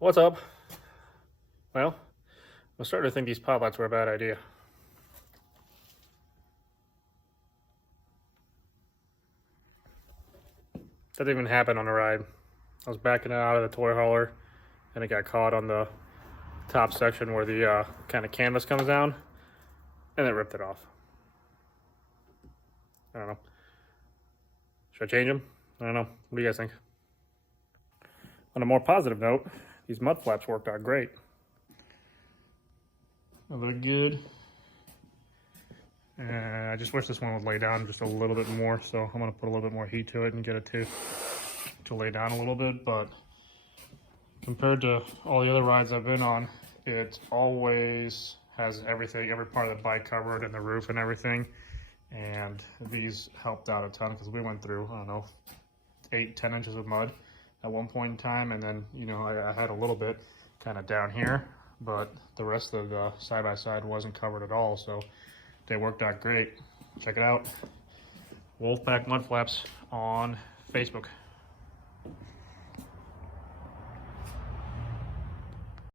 What's up? Well, I'm starting to think these pot lights were a bad idea. That didn't even happen on the ride. I was backing it out of the toy hauler and it got caught on the top section where the kind of canvas comes down and it ripped it off. I don't know. Should I change them? I don't know. What do you guys think? On a more positive note, these mud flaps worked out great. They look good. I just wish this one would lay down just a little bit more, so I'm gonna put a little bit more heat to it and get it to lay down a little bit. But compared to all the other rides I've been on, it always has everything, every part of the bike covered and the roof and everything. And these helped out a ton because we went through, I don't know, 8-10 inches of mud at one point in time, and then I had a little bit kind of down here, but the rest of the side-by-side wasn't covered at all, so they worked out great. Check it out. Wolfpack Mud Flaps on Facebook.